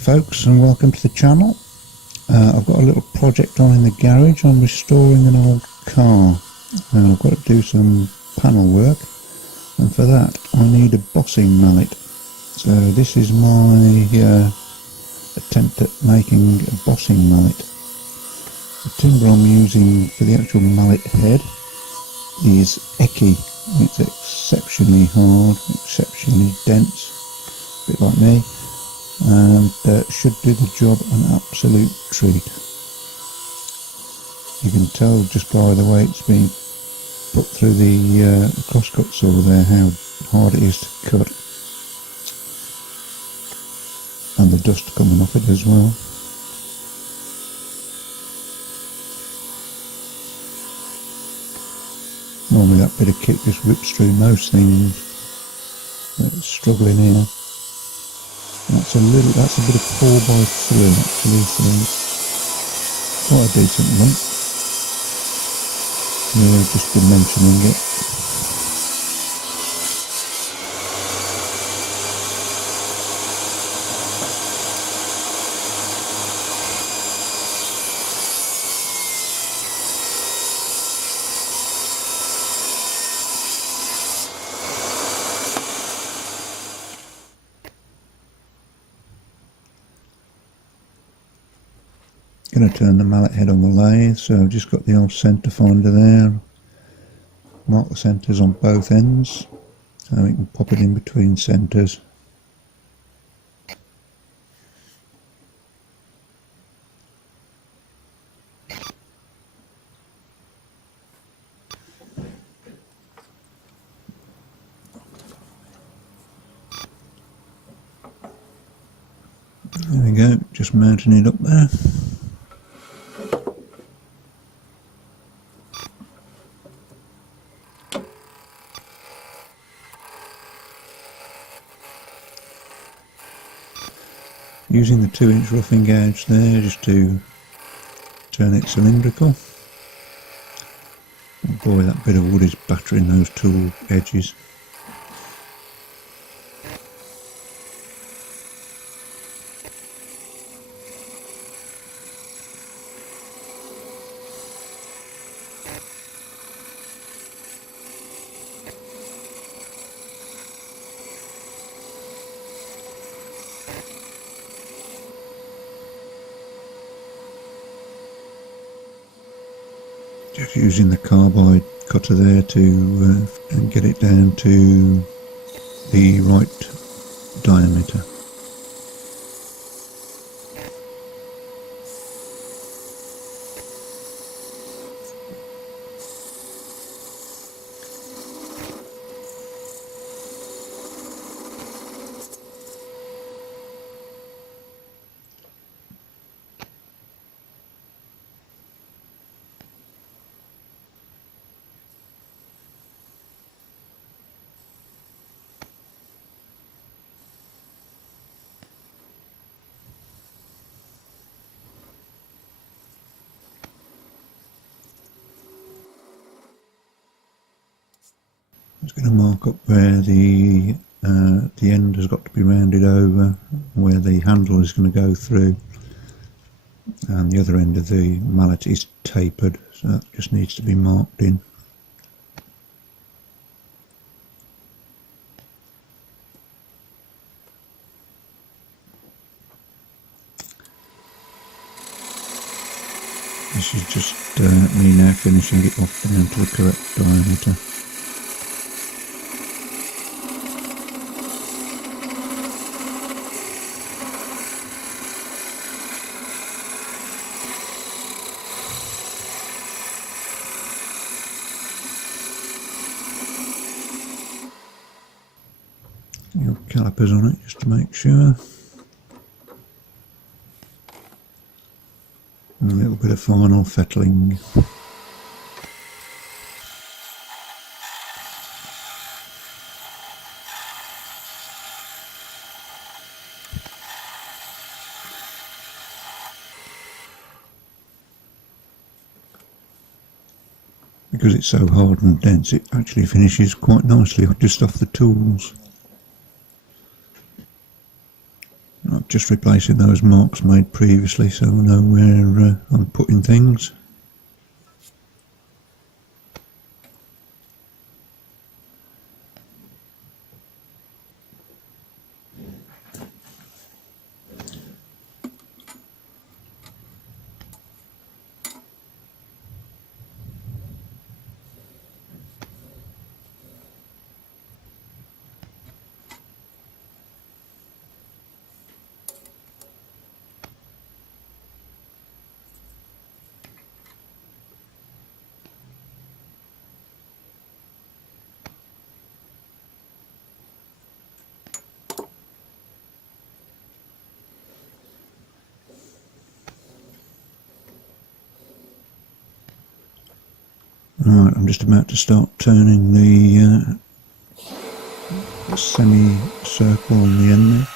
folks, and welcome to the channel. I've got a little project on in the garage. I'm restoring an old car and I've got to do some panel work, and for that I need a bossing mallet. So this is my attempt at making a bossing mallet. The timber I'm using for the actual mallet head is Eki. It's exceptionally hard, exceptionally dense, a bit like me, and should do the job an absolute treat. You can tell just by the way it's been put through the crosscut saw there how hard it is to cut, and the dust coming off it as well. Normally that bit of kit just whips through most things, but it's struggling here. That's a bit of 4x3 actually, so quite a decent lump. Yeah, just dimensioning it. Going to turn the mallet head on the lathe, so I've just got the old centre finder there. Mark the centres on both ends, so we can pop it in between centres. There we go, just mounting it up there. Using the 2-inch roughing gouge there just to turn it cylindrical. Oh boy, that bit of wood is battering those tool edges. Just using the carbide cutter there to and get it down to the right diameter. I'm just going to mark up where the end has got to be rounded over, where the handle is going to go through, and the other end of the mallet is tapered, so that just needs to be marked in. This is just me now finishing it off down to the correct diameter. Your calipers on it just to make sure. And a little bit of final fettling. Because it's so hard and dense, it actually finishes quite nicely just off the tools. just replacing those marks made previously so I know where I'm putting things. Right, I'm just about to start turning the semi-circle on the end there.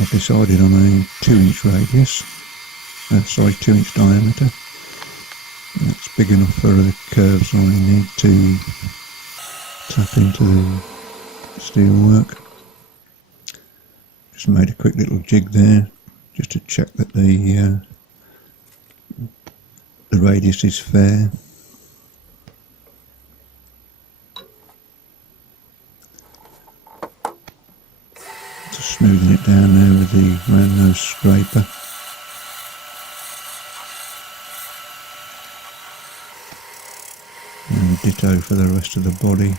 I've decided on a 2-inch radius, 2-inch diameter. That's big enough for the curves I need to tap into the steelwork. Just made a quick little jig there, just to check that the radius is fair. Just smoothing it down there with the round nose scraper. And ditto for the rest of the body.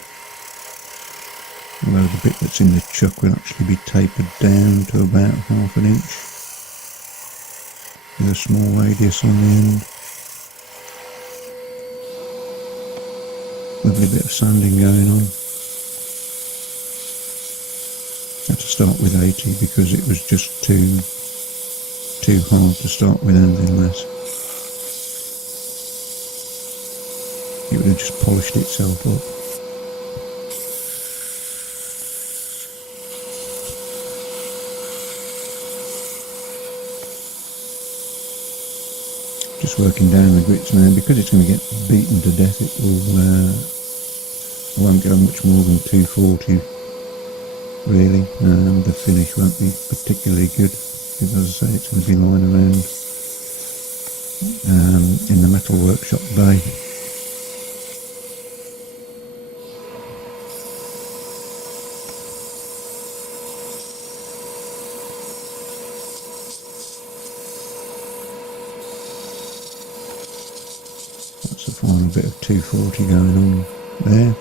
Although the bit that's in the chuck will actually be tapered down to about 1/2 inch with a small radius on the end. Lovely bit of sanding going on. Had to start with 80 because it was just too hard to start with anything less. It would have just polished itself up. Just working down the grits now, because it's going to get beaten to death. It will. I won't go much more than 240. Really, the finish won't be particularly good because, as I say, it's going to be lying around in the metal workshop bay. That's a final bit of 240 going on there.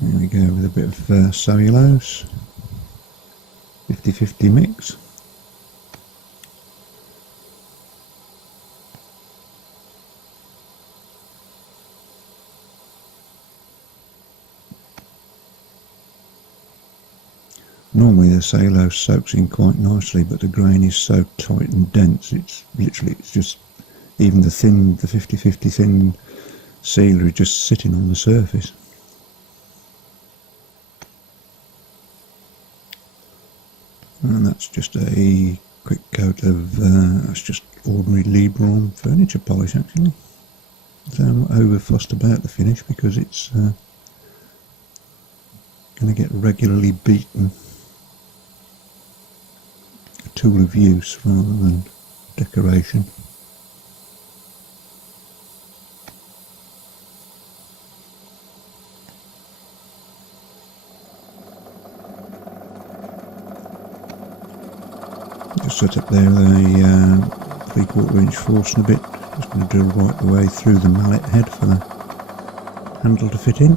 There we go with a bit of cellulose, 50-50 mix. Normally the cellulose soaks in quite nicely, but the grain is so tight and dense, it's just, even the 50-50 thin sealer is just sitting on the surface. And that's just a quick coat of, that's just ordinary Libron furniture polish actually. So I'm not over fussed about the finish because it's going to get regularly beaten. A tool of use rather than decoration. Just set up there with a 3/4 inch Forstner bit. Just going to drill right the way through the mallet head for the handle to fit in.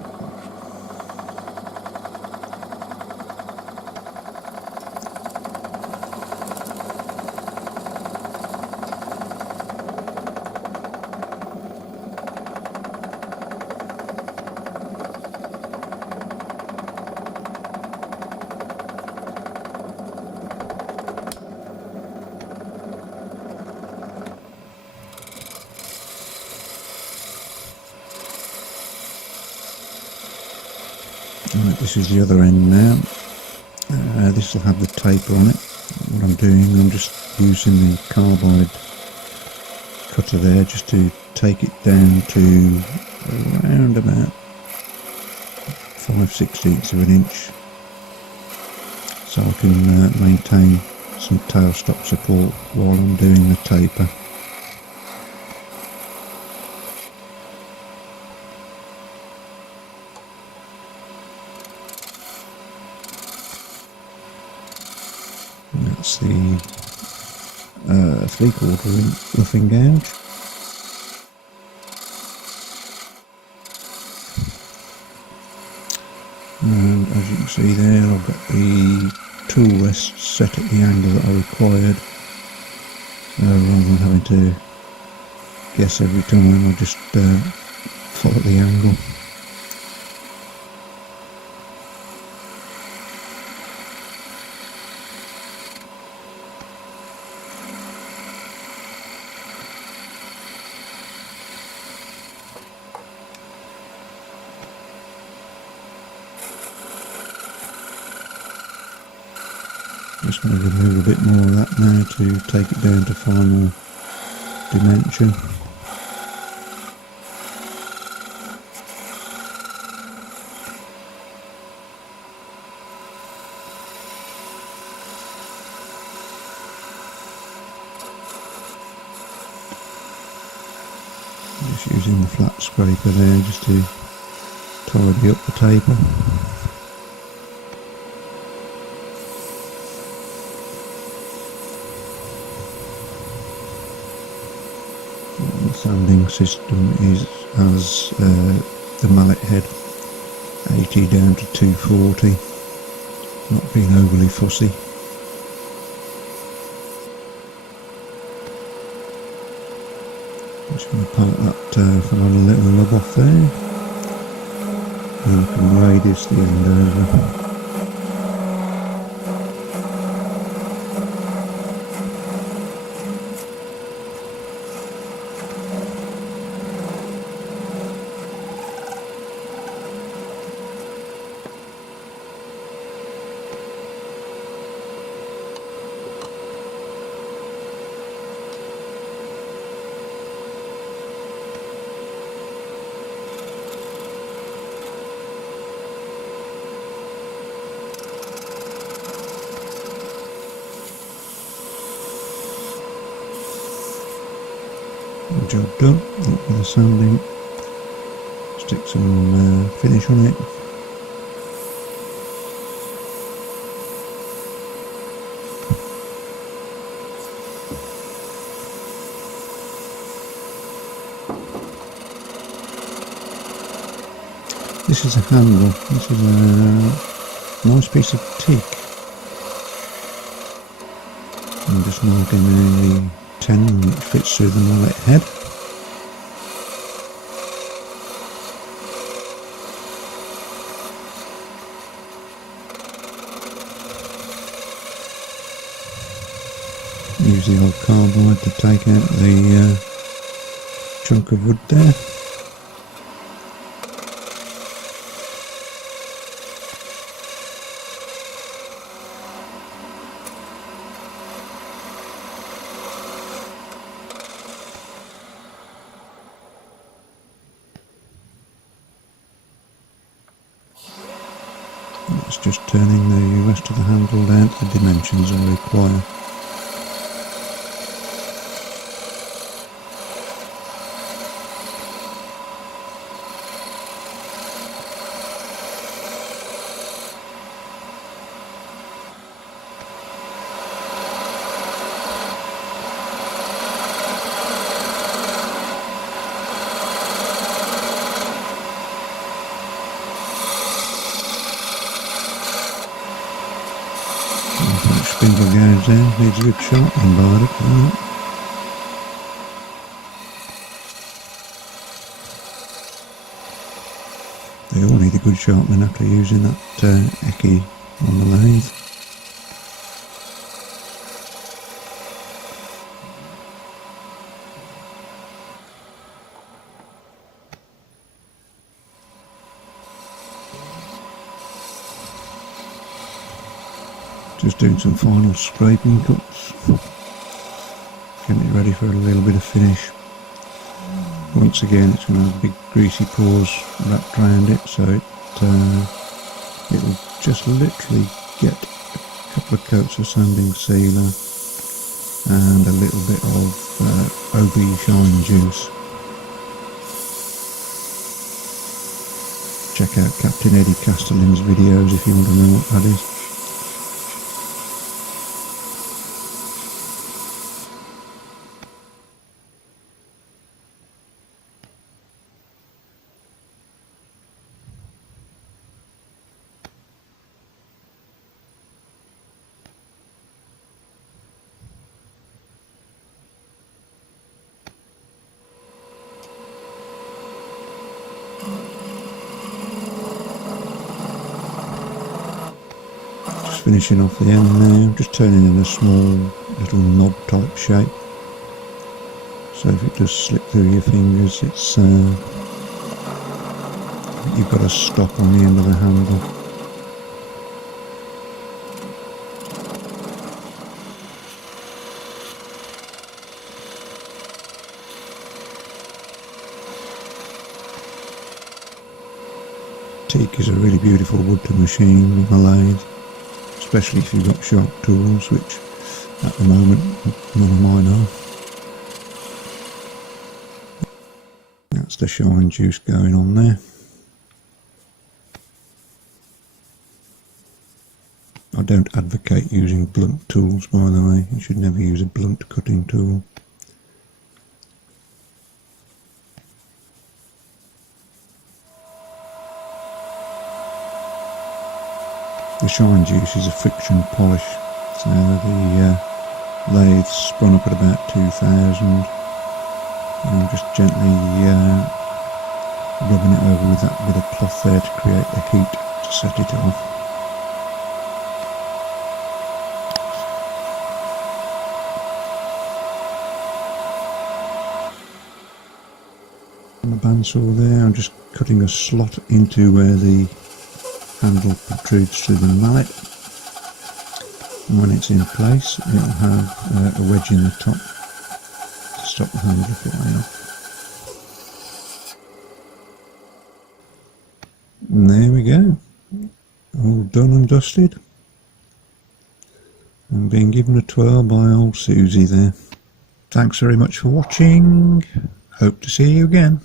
Right, this is the other end now. This will have the taper on it. What I'm doing, I'm just using the carbide cutter there just to take it down to around about 5/16 of an inch, so I can maintain some tailstock support while I'm doing the taper. And that's the 3/4 inch roughing gouge. And as you can see there, I've got the tool rest set at the angle that I required, rather than having to guess every time. I just follow the angle. Just going to remove a bit more of that now to take it down to final dimension. Just using the flat scraper there just to tidy up the taper. The sanding system has the mallet head 80 down to 240, not being overly fussy. Just going to part that final little nub off there, and I can radius the end over. Job done. Up with the sanding, stick some finish on it. This is a handle. This is a nice piece of teak. I'm just marking the tenon which fits through the mallet head. Use the old carbide to take out the chunk of wood there. It's just turning the rest of the handle down to the dimensions I require. Spindle gouge there, needs a good sharpening bar up for that. They all need a good sharpening after using that Eckie on the lathe. Just doing some final scraping cuts. getting it ready for a little bit of finish. Once again, it's going to have big greasy paws wrapped around it, so it'll just literally get a couple of coats of sanding sealer and a little bit of OB shine juice. Check out Captain Eddie Castellan's videos if you want to know what that is. Finishing off the end now, just turning in a small little knob type shape, so if it does slip through your fingers, it's you've got a stop on the end of the handle. Teak is a really beautiful wood to machine with a lathe, especially if you've got sharp tools, which at the moment none of mine are. That's the shine juice going on there. I don't advocate using blunt tools, by the way. You should never use a blunt cutting tool. The shine juice is a friction polish, so the lathe spun up at about 2000, and I'm just gently rubbing it over with that bit of cloth there to create the heat to set it off. On the bandsaw there, I'm just cutting a slot into where the handle protrudes through the mallet, and when it's in place it'll have a wedge in the top to stop the handle flying off. And there we go, all done and dusted, and being given a twirl by old Susie there. Thanks very much for watching, hope to see you again.